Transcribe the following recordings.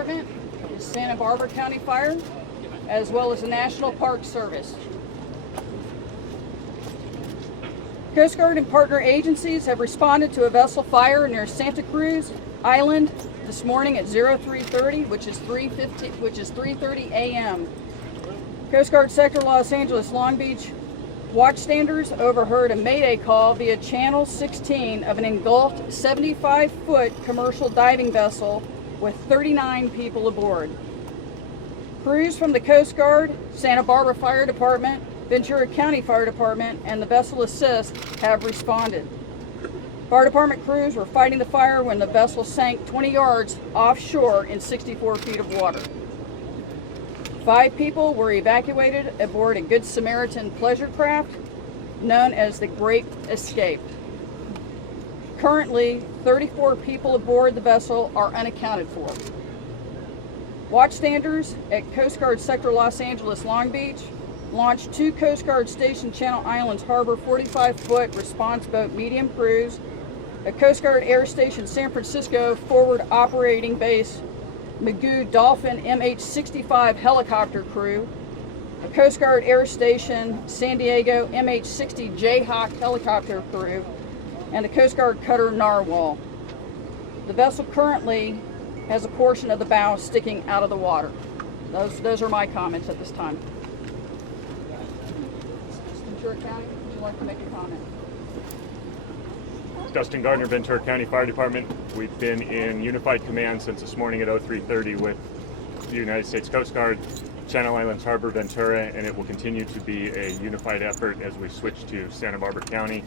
Is Santa Barbara County Fire, as well as the National Park Service. Coast Guard and partner agencies have responded to a vessel fire near Santa Cruz Island this morning at 0330, which is 3:30 a.m. Coast Guard Sector Los Angeles Long Beach watchstanders overheard a mayday call via Channel 16 of an engulfed 75-foot commercial diving vessel with 39 people aboard. Crews from the Coast Guard, Santa Barbara Fire Department, Ventura County Fire Department, and the Vessel Assist have responded. Fire department crews were fighting the fire when the vessel sank 20 yards offshore in 64 feet of water. 5 people were evacuated aboard a Good Samaritan pleasure craft known as the Grape Escape. Currently, 34 people aboard the vessel are unaccounted for. Watchstanders at Coast Guard Sector Los Angeles Long Beach launched 2 Coast Guard Station Channel Islands Harbor 45-foot response boat medium crews, a Coast Guard Air Station San Francisco Forward Operating Base Magoo Dolphin MH-65 helicopter crew, a Coast Guard Air Station San Diego MH-60 Jayhawk helicopter crew, and the Coast Guard cutter Narwhal. The vessel currently has a portion of the bow sticking out of the water. Those are my comments at this time. Ventura County, would you like to make a comment? Dustin Gardner, Ventura County Fire Department. We've been in unified command since this morning at 0330 with the United States Coast Guard, Channel Islands Harbor, Ventura, and it will continue to be a unified effort as we switch to Santa Barbara County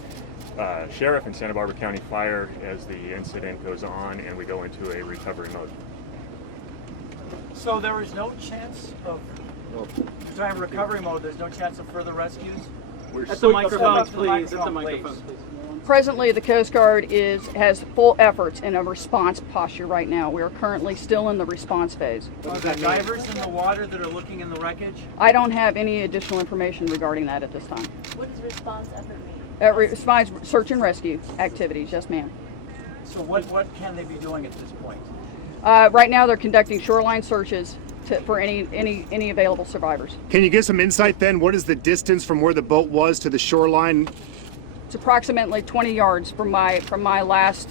Sheriff and Santa Barbara County Fire as the incident goes on and we go into a recovery mode. So there is no chance of, during recovery mode, there's no chance of further rescues? At the microphone, please. At the microphone, please. Presently, the Coast Guard has full efforts in a response posture right now. We are currently still in the response phase. Are there divers in the water that are looking in the wreckage? I don't have any additional information regarding that at this time. What does response effort mean? Response search and rescue activities, yes ma'am. So what can they be doing at this point? Right now they're conducting shoreline searches for any available survivors. Can you give some insight then? What is the distance from where the boat was to the shoreline? It's approximately 20 yards from my last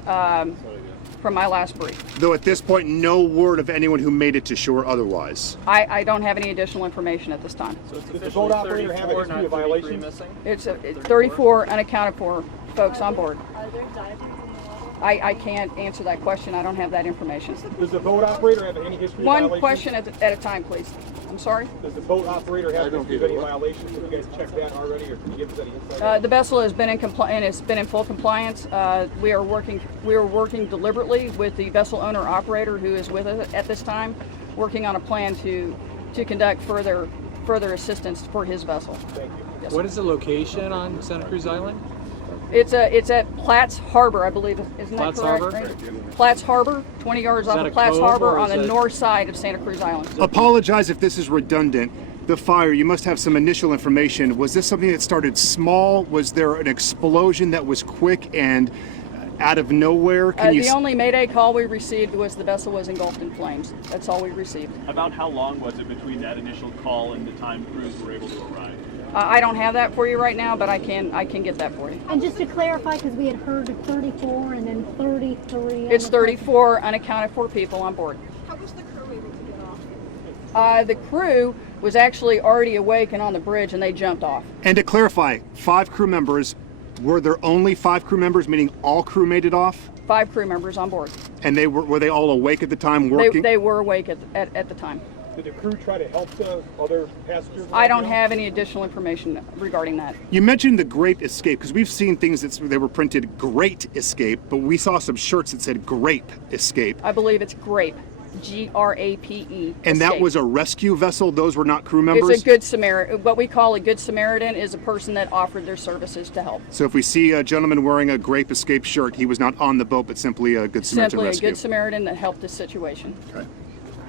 brief. Though at this point, no word of anyone who made it to shore otherwise. I don't have any additional information at this time. So it's officially the boat operator have a history of violations? Missing? It's 34 unaccounted for folks on board. Are there divers in the water? I can't answer that question. I don't have that information. Does the boat operator have any history of One violations? question at a time, please. I'm sorry? Does the boat operator have any violations? Have you guys checked that already, or can you give us any insight? The vessel has been in full compliance. We are working deliberately with the vessel owner operator who is with us at this time, working on a plan to conduct further assistance for his vessel. Thank you. Yes, What is the location on Santa Cruz Island? it's at Platts Harbor, I believe. Isn't that Platts correct? Harbor? Right? Platts Harbor, 20 yards off that of a Platts cove, Harbor or on is the it- north side of Santa Cruz Island. Apologize if this is redundant. The fire, you must have some initial information. Was this something that started small? Was there an explosion that was quick and out of nowhere? The only mayday call we received was the vessel was engulfed in flames. That's all we received. About how long was it between that initial call and the time crews were able to arrive? I don't have that for you right now, but I can get that for you. And just to clarify, because we had heard of 34 and then 33. It's 34 unaccounted for people on board. How was the crew able to get off? The crew was actually already awake and on the bridge, and they jumped off. And to clarify, 5 crew members, were there only 5 crew members, meaning all crew made it off? 5 crew members on board. And were they all awake at the time working? They were awake at the time. Did the crew try to help the other passengers? I don't have any additional information regarding that. You mentioned the Grape Escape, because we've seen things they were printed Great Escape, but we saw some shirts that said Grape Escape. I believe it's Grape, Grape. And that was a rescue vessel? Those were not crew members? It's a Good Samaritan. What we call a Good Samaritan is a person that offered their services to help. So if we see a gentleman wearing a Grape Escape shirt, he was not on the boat, but simply a Good Samaritan Simply rescue? a Good Samaritan that helped this situation. Okay.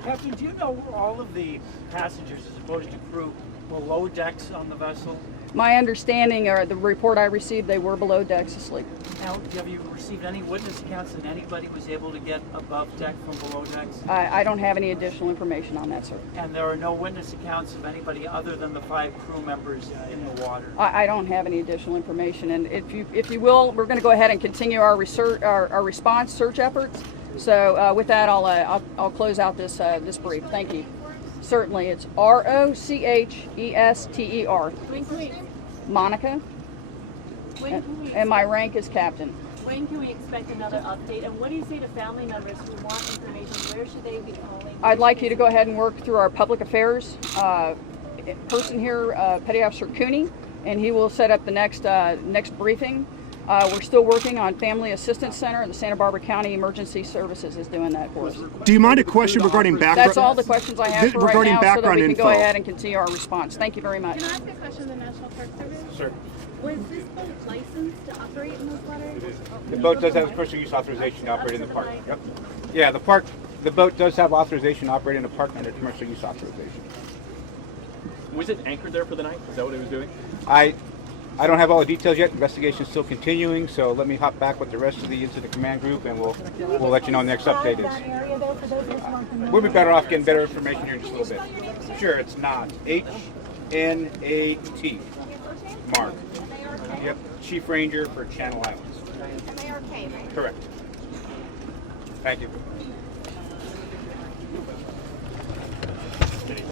Captain, do you know all of the passengers as opposed to crew below decks on the vessel? My understanding, or the report I received, they were below decks asleep. Now, have you received any witness accounts that anybody was able to get above deck from below decks? I don't have any additional information on that, sir. And there are no witness accounts of anybody other than the 5 crew members in the water? I don't have any additional information, and if you will, we're going to go ahead and continue our research, our response search efforts. So with that, I'll close out this this brief. Thank you. Certainly, it's ROCHESTER. Monica, and my rank is captain. When can we expect another update? And what do you say to family members who want information? Where should they be calling? I'd like you to go ahead and work through our public affairs person here, Petty Officer Cooney, and he will set up the next briefing. We're still working on Family Assistance Center, and the Santa Barbara County Emergency Services is doing that for us. Do you mind a question regarding background? That's all the questions I have for right regarding now, so that background we can go info. ahead and continue our response. Thank you very much. Can I ask a question of the National Park Service? Sure. Was this boat licensed to operate in those waters? The boat does have commercial use authorization to operate in the park. Yep. Yeah, the boat does have authorization to operate in the park under commercial use authorization. Was it anchored there for the night? Is that what it was doing? I don't have all the details yet. Investigation's still continuing, so let me hop back with the rest of the incident command group, and we'll let you know the next update is. We'll be better off getting better information here in just a little bit. Sure, it's not. HNAT. Mark. Yep, Chief Ranger for Channel Islands. MARK, right? Correct. Thank you.